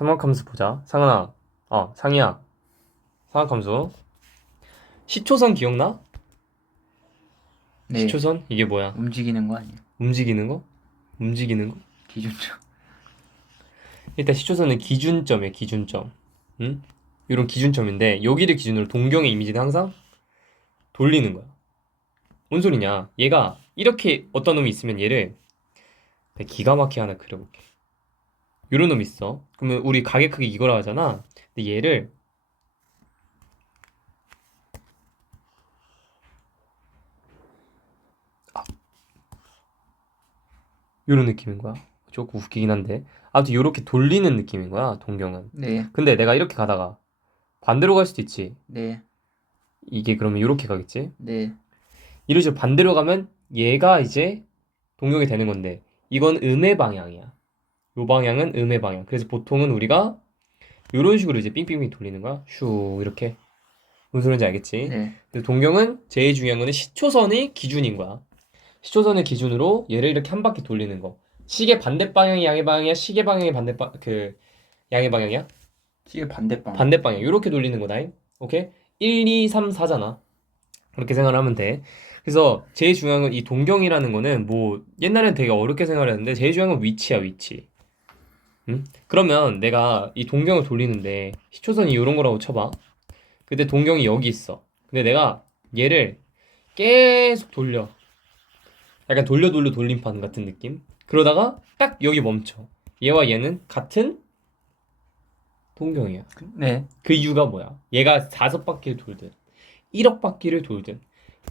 삼각함수 보자. 상은아, 상이야. 삼각함수. 시초선 기억나? 네. 시초선? 이게 뭐야? 움직이는 거 아니에요? 움직이는 거? 움직이는 거? 기준점. 일단 시초선은 기준점이야, 기준점. 응? 이런 기준점인데 여기를 기준으로 동경의 이미지는 항상 돌리는 거야. 뭔 소리냐? 얘가 이렇게 어떤 놈이 있으면 얘를 내가 기가 막히게 하나 그려볼게. 이런 놈 있어. 그러면 우리 가게 크기 이거라 하잖아. 근데 얘를 이런 느낌인 거야. 조금 웃기긴 한데. 아무튼 이렇게 돌리는 느낌인 거야, 동경은. 네. 근데 내가 이렇게 가다가 반대로 갈 수도 있지. 네. 이게 그러면 이렇게 가겠지? 네. 이런 식으로 반대로 가면 얘가 이제 동경이 되는 건데 이건 음의 방향이야. 요 방향은 음의 방향. 그래서 보통은 우리가 이런 식으로 이제 삥삥삥 돌리는 거야. 슈 이렇게. 무슨 소리인지 알겠지? 네. 근데 동경은 제일 중요한 거는 시초선이 기준인 거야. 시초선을 기준으로 얘를 이렇게 한 바퀴 돌리는 거. 시계 반대 방향이 양의 방향이야? 시계 방향이 양의 방향이야? 시계 반대방. 반대 방향. 이렇게 돌리는 거다. 오케이? 1, 2, 3, 4잖아. 그렇게 생각을 하면 돼. 그래서 제일 중요한 건 이 동경이라는 거는 뭐 옛날엔 되게 어렵게 생각을 했는데 제일 중요한 건 위치야, 위치. 응? 그러면 내가 이 동경을 돌리는데 시초선이 이런 거라고 쳐봐. 근데 동경이 여기 있어. 근데 내가 얘를 계속 돌려. 약간 돌려 돌림판 같은 느낌? 그러다가 딱 여기 멈춰. 얘와 얘는 같은 동경이야. 네. 그 이유가 뭐야? 얘가 5바퀴를 돌든 1억 바퀴를 돌든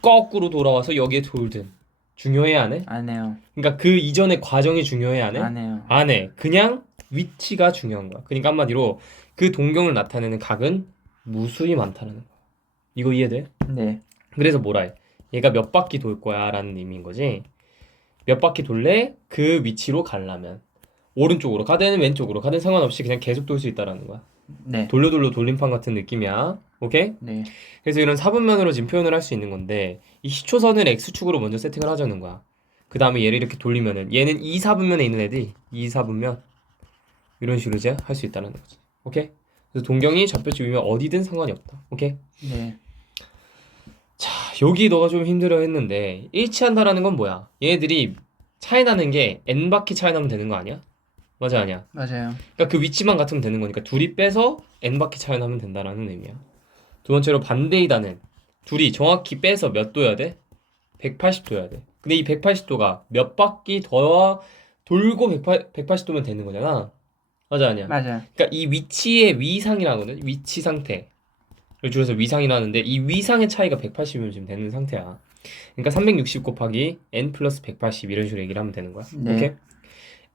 거꾸로 돌아와서 여기에 돌든 중요해 안 해? 안 해요. 그러니까 그 이전의 과정이 중요해 안 해? 안 해요. 안 해. 그냥 위치가 중요한 거야. 그러니까 한마디로 그 동경을 나타내는 각은 무수히 많다는 거야. 이거 이해돼? 네. 그래서 뭐라 해? 얘가 몇 바퀴 돌 거야 라는 의미인 거지. 몇 바퀴 돌래? 그 위치로 가려면 오른쪽으로 가든 왼쪽으로 가든 상관없이 그냥 계속 돌 수 있다라는 거야. 네. 돌려 돌림판 같은 느낌이야. 오케이? 네. 그래서 이런 사분면으로 지금 표현을 할 수 있는 건데 이 시초선을 x축으로 먼저 세팅을 하자는 거야. 그 다음에 얘를 이렇게 돌리면은 얘는 2사분면에 있는 애들이 2사분면 이런 식으로 이제 할 수 있다는 거지. 오케이? 그래서 동경이 좌표축이면 어디든 상관이 없다. 오케이? 네. 자, 여기 너가 좀 힘들어 했는데 일치한다라는 건 뭐야? 얘네들이 차이 나는 게 n바퀴 차이 나면 되는 거 아니야? 맞아 아니야? 맞아요. 그러니까 그 위치만 같으면 되는 거니까 둘이 빼서 n바퀴 차이 나면 된다라는 의미야. 두 번째로 반대이다는 둘이 정확히 빼서 몇 도여야 돼? 180도여야 돼. 근데 이 180도가 몇 바퀴 더 돌고 180도면 되는 거잖아. 맞아 아니야? 맞아요. 그러니까 이 위치의 위상이라거든. 위치 상태를 줄여서 위상이라는데 이 위상의 차이가 180이면 지금 되는 상태야. 그러니까 360 곱하기 n 플러스 180 이런 식으로 얘기를 하면 되는 거야. 네. 오케이?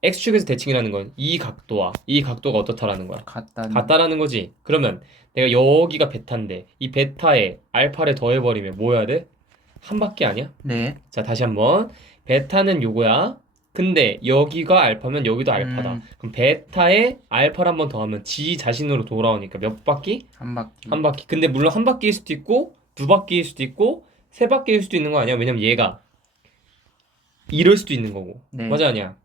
x축에서 대칭이라는 건 이 각도와 이 각도가 어떻다라는 거야. 같다라는 거지. 그러면 내가 여기가 베타인데 이 베타에 알파를 더해버리면 뭐 해야 돼? 한 바퀴 아니야? 네. 자, 다시 한번. 베타는 요거야. 근데 여기가 알파면 여기도 알파다. 그럼 베타에 알파를 한 번 더하면 지 자신으로 돌아오니까 몇 바퀴? 한 바퀴. 한 바퀴. 근데 물론 한 바퀴일 수도 있고 두 바퀴일 수도 있고 세 바퀴일 수도 있는 거 아니야? 왜냐면 얘가 이럴 수도 있는 거고. 네. 맞아 아니야?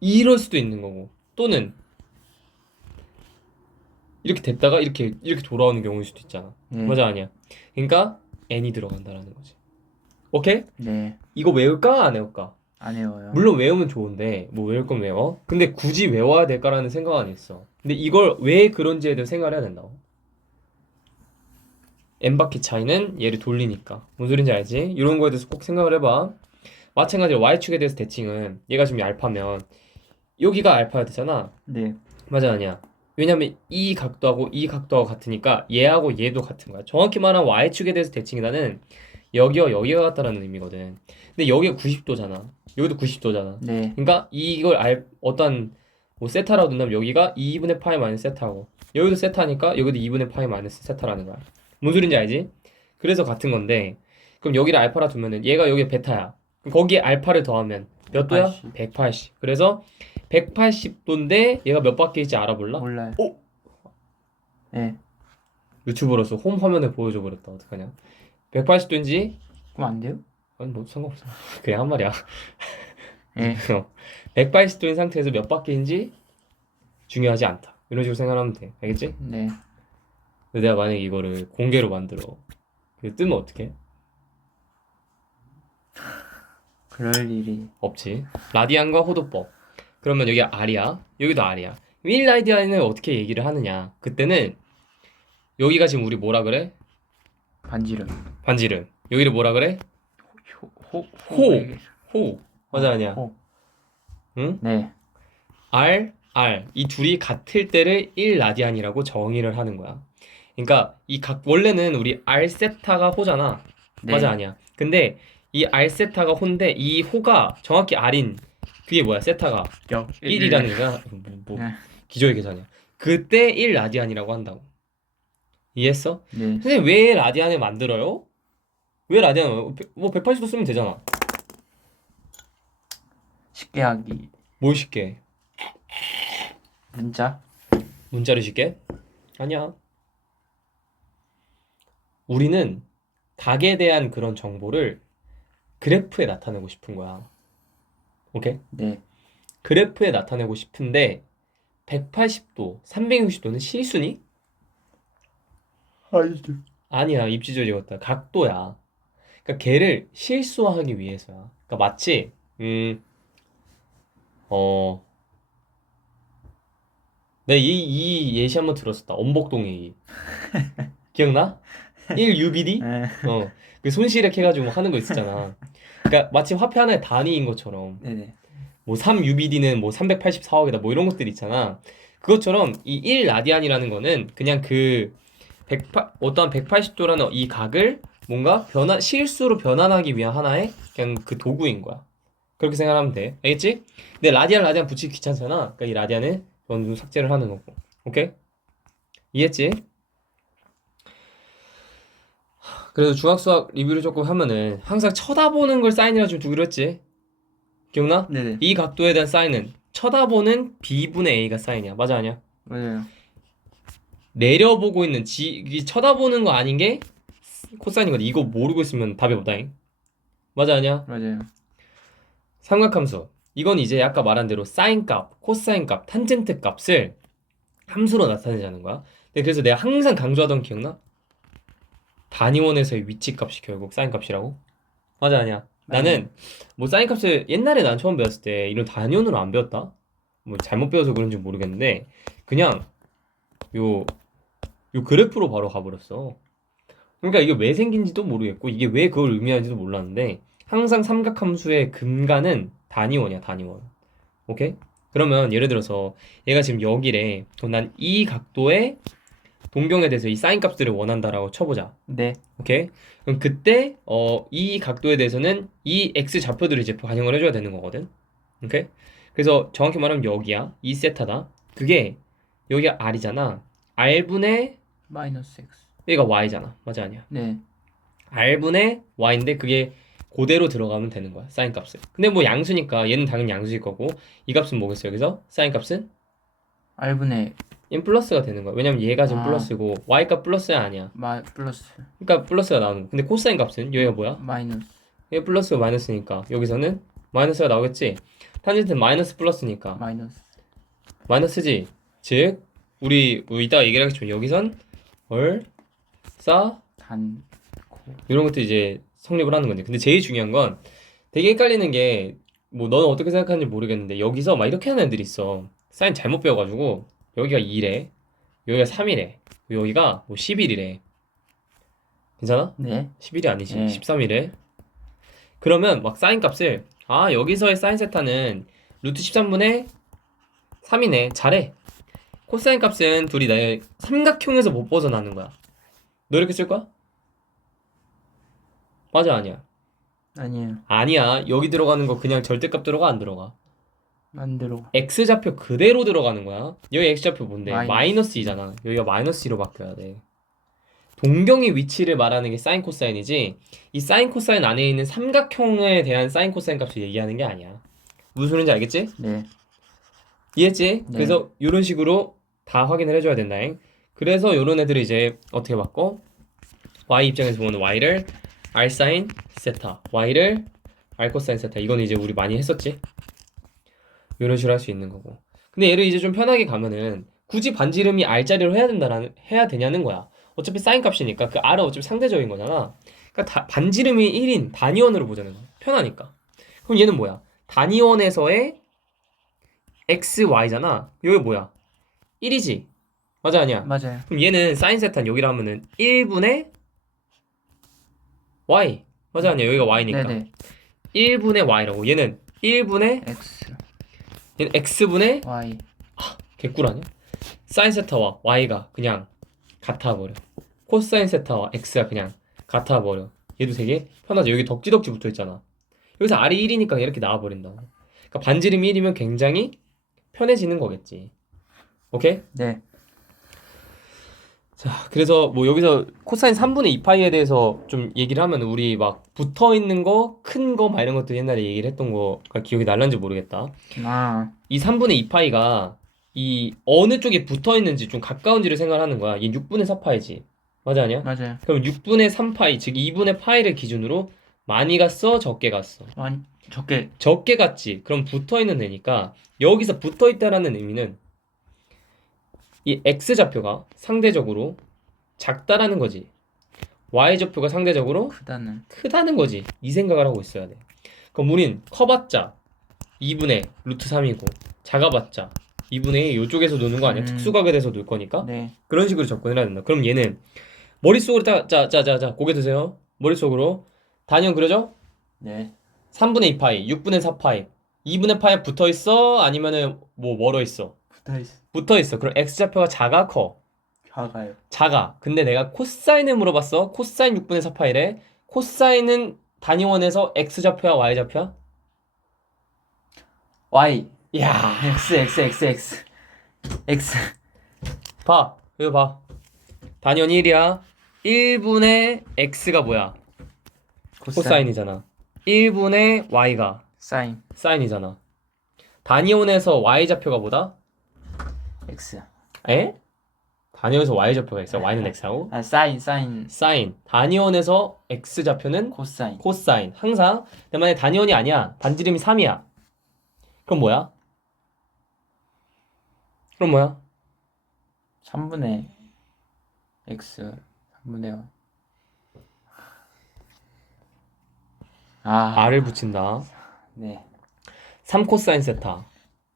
이럴 수도 있는 거고. 또는 이렇게 됐다가 이렇게 돌아오는 경우일 수도 있잖아. 네. 맞아 아니야? 그러니까 n이 들어간다라는 거지. 오케이? 네. 이거 외울까 안 외울까? 안 해요. 물론 외우면 좋은데 뭐 외울 건 외워. 근데 굳이 외워야 될까라는 생각은 안 했어. 근데 이걸 왜 그런지에 대해 생각을 해야 된다고. n바퀴 차이는 얘를 돌리니까. 뭔 소린지 알지? 이런 거에 대해서 꼭 생각을 해봐. 마찬가지로 y축에 대해서 대칭은 얘가 지금 알파면 여기가 알파야 되잖아. 네. 맞아 아니야? 왜냐면 이 각도하고 이 각도하고 같으니까 얘하고 얘도 같은 거야. 정확히 말하면 y축에 대해서 대칭이다는 여기와 여기가 같다라는 의미거든. 근데 여기가 90도잖아. 여기도 90도잖아. 네. 그러니까 이걸 어떤 뭐 세타라고 둔다면 여기가 2분의 파이 마이너스 세타고 여기도 세타니까 여기도 2분의 파이 마이너스 세타라는 거야. 뭔 소린지 알지? 그래서 같은 건데 그럼 여기를 알파라 두면은 얘가 여기 베타야. 그럼 거기에 알파를 더하면 몇 도야? 180. 180. 그래서 180도인데 얘가 몇 바퀴일지 알아볼라? 몰라요. 오! 네. 유튜브로서 홈 화면에 보여줘 버렸다. 어떡하냐? 180도인지 그럼 안 돼요? 아니 뭐 상관없어. 그냥 한 말이야. 네. 180도인 상태에서 몇 바퀴인지 중요하지 않다. 이런 식으로 생각하면 돼. 알겠지? 네. 근데 내가 만약에 이거를 공개로 만들어. 이거 뜨면 어떡해? 그럴 일이. 없지. 라디안과 호도법. 그러면 여기 R이야. 여기도 R이야. 1라디안을 어떻게 얘기를 하느냐. 그때는 여기가 지금 우리 뭐라 그래? 반지름. 반지름. 여기를 뭐라 그래? 호. 호. 맞아 아니야. 호. 응? 네. R. 이 둘이 같을 때를 1라디안이라고 정의를 하는 거야. 그러니까 이 각 원래는 우리 R 세타가 호잖아. 네. 맞아 아니야. 근데 이 R 세타가 호인데 이 호가 정확히 R인 그게 뭐야? 세타가 1이라는 거야. 네. 기저의 계산이야. 그때 1라디안이라고 한다고. 이해했어? 네. 선생님 왜 라디안을 만들어요? 왜 라디안? 뭐 180도 쓰면 되잖아. 쉽게 하기. 뭘 쉽게? 문자. 문자를 쉽게? 아니야. 우리는 각에 대한 그런 정보를 그래프에 나타내고 싶은 거야. 오케이? 네. 그래프에 나타내고 싶은데 180도, 360도는 실수니? 아니죠. 아니야. 입지 조직었다. 각도야. 그러니까 걔를 실수화하기 위해서야. 그러니까 마치 내가 이 예시 한번 들었었다. 엄복동 얘기. 기억나? 1UBD? 네. 그 손실액 해가지고 하는 거 있었잖아. 그러니까 마치 화폐 하나의 단위인 것처럼 네네. 뭐 3UBD는 뭐 384억이다 뭐 이런 것들 있잖아. 그것처럼 이 1라디안이라는 거는 그냥 그 어떠한 180도라는 이 각을 뭔가 실수로 변환하기 위한 하나의 그냥 그 도구인 거야. 그렇게 생각하면 돼. 알겠지? 근데 라디안 붙이기 귀찮잖아. 그러니까 이 라디안은 이건 좀 삭제를 하는 거고. 오케이? 이해했지? 그래서 중학수학 리뷰를 조금 하면은 항상 쳐다보는 걸 사인이라 좀 두기로 했지. 기억나? 네네. 이 각도에 대한 사인은 쳐다보는 B분의 A가 사인이야. 맞아 아니야? 맞아요. 내려보고 있는 이 쳐다보는 거 아닌 게 코사인인 거지. 이거 모르고 있으면 답이 없다잉. 맞아 아니야? 맞아요. 삼각함수. 이건 이제 아까 말한 대로 사인 값, 코사인 값, 탄젠트 값을 함수로 나타내자는 거야. 근데 그래서 내가 항상 강조하던 기억나? 단위원에서의 위치 값이 결국 사인 값이라고? 맞아 아니야? 나는 뭐 사인 값을 옛날에 난 처음 배웠을 때 이런 단위원으로 안 배웠다? 뭐 잘못 배워서 그런지 모르겠는데 그냥 요 그래프로 바로 가버렸어. 그러니까 이게 왜 생긴지도 모르겠고 이게 왜 그걸 의미하는지도 몰랐는데 항상 삼각함수의 근간은 단위원이야, 단위원. 오케이? 그러면 예를 들어서 얘가 지금 여기래. 그럼 난 이 각도의 동경에 대해서 이 사인 값들을 원한다라고 쳐보자. 네. 오케이? 그럼 그때 이 각도에 대해서는 이 x 좌표들을 이제 반영을 해줘야 되는 거거든. 오케이? 그래서 정확히 말하면 여기야. 이 세타다. 그게 여기가 r이잖아. r분의 마이너스 x. 얘가 y잖아. 맞아 아니야? 네. r분의 y인데 그게 그대로 들어가면 되는 거야. 사인 값을. 근데 뭐 양수니까 얘는 당연히 양수일 거고 이 값은 뭐겠어 여기서? 사인 값은? r분의 얘는 플러스가 되는 거야. 왜냐면 얘가 지금 아. 플러스고 y가 플러스야 아니야. 플러스 그러니까 플러스가 나오는 거. 근데 코사인 값은 여기가 뭐야? 마이너스. 얘 플러스가 마이너스니까 여기서는 마이너스가 나오겠지. 탄젠트는 마이너스 플러스니까 마이너스. 마이너스지. 즉 우리 뭐 이따가 얘기를 하겠지만 여기선 단 이런 것도 이제 성립을 하는 건데 근데 제일 중요한 건 되게 헷갈리는 게 뭐 너는 어떻게 생각하는지 모르겠는데 여기서 막 이렇게 하는 애들이 있어. 사인 잘못 배워가지고 여기가 2래 여기가 3이래 여기가 뭐 11이래. 괜찮아? 네. 11이 아니지. 네. 13이래. 그러면 막 사인 값을 여기서의 사인 세타는 루트 13분의 3이네. 잘해. 코사인 값은 둘이 나의 삼각형에서 못 벗어나는 거야. 너 이렇게 쓸 거야? 맞아 아니야? 아니에요. 아니야. 여기 들어가는 거 그냥 절대값 들어가 안 들어가? 만들어. x좌표 그대로 들어가는 거야. 여기 x좌표 뭔데? 마이너스. 마이너스 2잖아. 여기가 마이너스 2로 바뀌어야 돼. 동경의 위치를 말하는 게 사인 코사인이지 이 사인 코사인 안에 있는 삼각형에 대한 사인 코사인 값을 얘기하는 게 아니야. 무슨 소리인지 알겠지? 네. 이해했지? 네. 그래서 이런 식으로 다 확인을 해줘야 된다잉. 그래서 이런 애들을 이제 어떻게 바꿔? y 입장에서 보면 y를 r sin 세타, y를 r 코사인 세타. 이건 이제 우리 많이 했었지? 이런 식으로 할 수 있는 거고. 근데 얘를 이제 좀 편하게 가면은 굳이 반지름이 R자리로 해야 되냐는 거야. 어차피 사인 값이니까 그 R은 어차피 상대적인 거잖아. 그러니까 반지름이 1인 단위원으로 보자는 거야. 편하니까. 그럼 얘는 뭐야? 단위원에서의 x, y잖아. 여기 뭐야? 1이지? 맞아, 아니야? 맞아요. 그럼 얘는 사인 세타는 여기라 하면은 1분의 y. 맞아, 아니야? 여기가 y니까. 네네. 1분의 y라고. 얘는 1분의 x, 얘는 x분의 y. 개꿀 아니야? 사인 세타와 y가 그냥 같아 버려. 코사인 세타와 x가 그냥 같아 버려. 얘도 되게 편하죠. 여기 덕지덕지 붙어 있잖아. 여기서 r이 1이니까 이렇게 나와 버린다. 그러니까 반지름이 1이면 굉장히 편해지는 거겠지. 오케이? 네. 자, 그래서 뭐 여기서 코사인 3분의 2파이에 대해서 좀 얘기를 하면 우리 막 붙어 있는 거, 큰 거 막 이런 것도 옛날에 얘기를 했던 거가 기억이 날란지 모르겠다. 아, 이 3분의 2파이가 이 어느 쪽에 붙어 있는지 좀 가까운지를 생각하는 거야. 얘 6분의 4파이지. 맞아, 아니야? 맞아요. 그럼 6분의 3파이, 즉 2분의 파이를 기준으로 많이 갔어, 적게 갔어? 많이 적게. 적게 갔지. 그럼 붙어 있는 애니까 여기서 붙어 있다라는 의미는 이 x좌표가 상대적으로 작다라는 거지. y좌표가 상대적으로 크다는. 크다는 거지. 이 생각을 하고 있어야 돼. 그럼 우린 커봤자 2분의 루트 3이고 작아봤자 2분의 1 이쪽에서 노는 거 아니야? 특수각에 대해서 놀 거니까. 네. 그런 식으로 접근을 해야 된다. 그럼 얘는 머릿속으로 자 고개 드세요. 머릿속으로 단위원 그려져? 네. 3분의 2파이, 6분의 4파이, 2분의 파이 붙어 있어? 아니면은 뭐 멀어 있어? 붙어있어. 붙어 있어. 그럼 x좌표가 작아 커? 작아요. 작아. 근데 내가 코사인을 물어봤어. 코사인 6분의 4파이래. 코사인은 단위원에서 x좌표야, y좌표야? y. 야, x. 봐. 이거 봐. 단위원 1이야. 1분의 x가 뭐야? 코사인이잖아. 1분의 y가 사인. 사인이잖아. 단위원에서 y좌표가 뭐다? x. 에? 단위원에서 y좌표가 있어. y는 x하고. 아, 사인. 사인. 단위원에서 x좌표는 코사인. 코사인. 항상. 근데 만약에 단위원이 아니야. 반지름이 3이야. 그럼 뭐야? 3분의 x. 3분의 y. 아, r을 붙인다. 네. 3코사인 세타.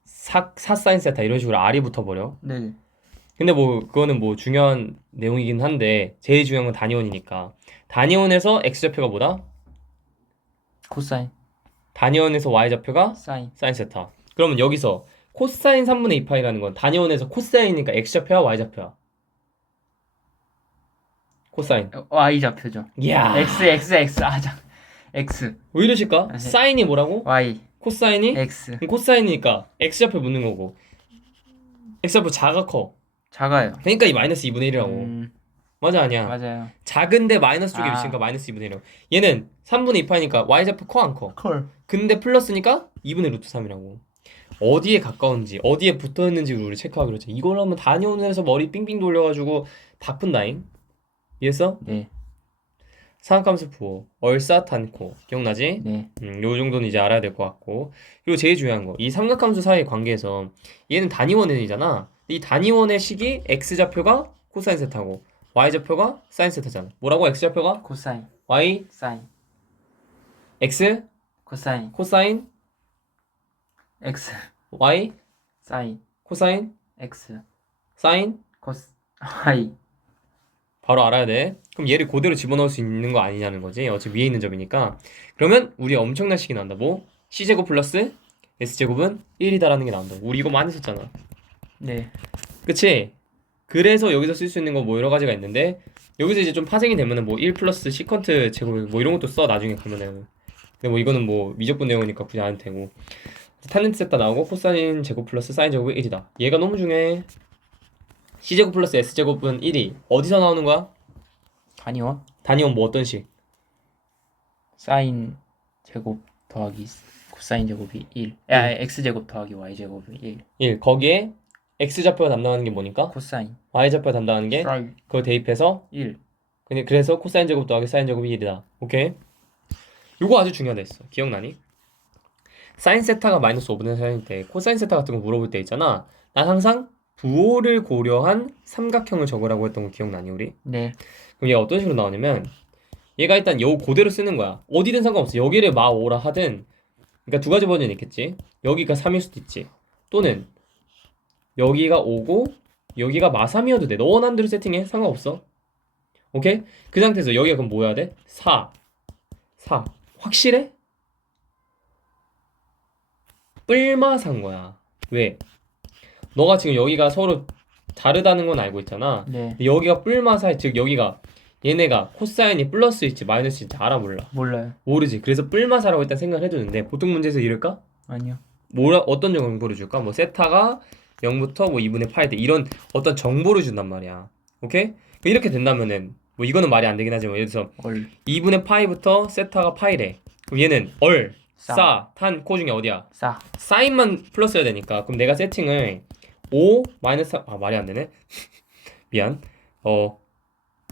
4사인 세타 이런 식으로 r이 붙어버려. 네. 근데 뭐 그거는 뭐 중요한 내용이긴 한데 제일 중요한 건 단위원이니까. 단위원에서 x좌표가 뭐다? 코사인. 단위원에서 y좌표가 사인. 사인 세타. 그러면 여기서 코사인 3분의 2파이라는 건 단위원에서 코사인이니까 x좌표야 y좌표야? 코사인. y 좌표죠. 이야. x. 아, x. 왜 이러실까? 네. 사인이 뭐라고? y. 코사인이? x. 그럼 코사인이니까 x좌표 묻는 거고. x좌표 작아 커. 작아요. 그러니까 이 마이너스 2분의 1이라고. 맞아 아니야? 맞아요. 작은데 마이너스 쪽에 아. 위치니까 마이너스 2분의 1이라고. 얘는 3분의 2파이니까 y좌표 커 안 커? 컬. 근데 플러스니까 2분의 루트 3이라고. 어디에 가까운지 어디에 붙어있는지 우리 체크하기로 했지. 이걸 하면 단위원에서 머리 빙빙 돌려가지고 다 푼다잉. 이해했어? 네. 상함수 부호 얼싸탄코 기억나지? 네. 요 정도는 이제 알아야 될 것 같고. 그리고 제일 중요한 거 이 삼각함수 사이의 관계에서 얘는 단위원이잖아. 이 단위원의 식이 x좌표가 코사인 세타고 y좌표가 사인 세타잖아. 뭐라고? x좌표가 코사인. y 사인. x 코사인. 코사인 x. y 사인. 코사인 x. 사인 코스. y. 바로 알아야 돼. 그럼 얘를 그대로 집어넣을 수 있는 거 아니냐는 거지. 어차피 위에 있는 점이니까. 그러면 우리 엄청난 식이 나온다. 뭐? c제곱 플러스 s제곱은 1이다라는 게 나온다. 우리 이거 많이 썼잖아. 네. 그치? 그래서 여기서 쓸 수 있는 거 뭐 여러 가지가 있는데 여기서 이제 좀 파생이 되면은 뭐 1 플러스 시컨트 제곱 뭐 이런 것도 써 나중에 가면은. 근데 뭐 이거는 뭐 미적분 내용이니까 굳이 안 해도 되고. 탄젠트 세타 나오고 코사인 제곱 플러스 사인 제곱이 1이다. 얘가 너무 중요해. c제곱 플러스 s제곱은 1이 어디서 나오는 거야? 단위원. 단위원 뭐 어떤 식? 사인 제곱 더하기 코사인 제곱이 1. 아, x 제곱 더하기 y 제곱이 1. 1. 거기에 x좌표가 담당하는 게 뭐니까? 코사인. y좌표가 담당하는 게 사인. 그걸 대입해서 1. 그래서 코사인 제곱 더하기 사인 제곱이 1이다. 오케이? 요거 아주 중요하다 했어. 기억나니? 사인 세타가 마이너스 5분의 4일 때 코사인 세타 같은 거 물어볼 때 있잖아. 난 항상 부호를 고려한 삼각형을 적으라고 했던 거 기억나니 우리? 네. 그럼 얘가 어떤 식으로 나오냐면 얘가 일단 요 그대로 쓰는 거야. 어디든 상관없어. 여기를 마 5라 하든 그러니까 두 가지 버전이 있겠지. 여기가 3일 수도 있지. 또는 여기가 5고 여기가 마 3이어도 돼. 너 원하는 대로 세팅해. 상관없어. 오케이? 그 상태에서 여기가 그럼 뭐 해야 돼? 4. 확실해? 뿔마산 거야. 왜? 너가 지금 여기가 서로 다르다는 건 알고 있잖아. 네. 근데 여기가 뿔마사이, 즉 여기가 얘네가 코사인이 플러스일지 마이너스일지 알아 몰라? 몰라요. 모르지. 그래서 뿔마사라고 일단 생각을 해두는데 보통 문제에서 이럴까? 아니요. 어떤 정보를 줄까? 뭐 세타가 0부터 뭐 2분의 파이 돼. 이런 어떤 정보를 준단 말이야. 오케이? 이렇게 된다면은 뭐 이거는 말이 안 되긴 하지만 예를 들어서 얼. 2분의 파이부터 세타가 파이래. 그럼 얘는 탄, 코 중에 어디야? 싸. 사인만 플러스여야 되니까 그럼 내가 세팅을 5 마이너스 3, 말이 안 되네. 미안.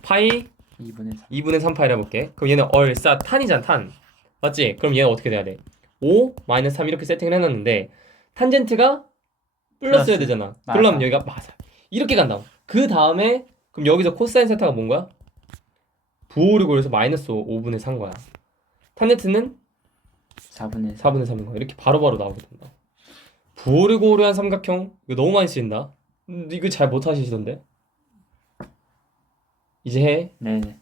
파이 2분의 3. 2분의 3파이를 해볼게. 그럼 얘는 탄이잖아, 탄. 맞지? 그럼 얘는 어떻게 돼야 돼? 5 마이너스 3 이렇게 세팅을 해놨는데 탄젠트가 플러스여야 플러스. 되잖아. 마사. 그럼 여기가 마사. 이렇게 간다고. 그 다음에 그럼 여기서 코사인 세타가 뭔 거야? 부호를 고려해서 마이너스 5분의 3 거야. 탄젠트는 4분의 4. 4분의 3인 거야. 이렇게 바로바로 나오게 된다. 부호를 고려한 삼각형 이거 너무 많이 쓰인다. 이거 잘 못하시던데. 이제 해. 네네.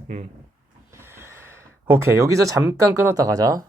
오케이 여기서 잠깐 끊었다 가자.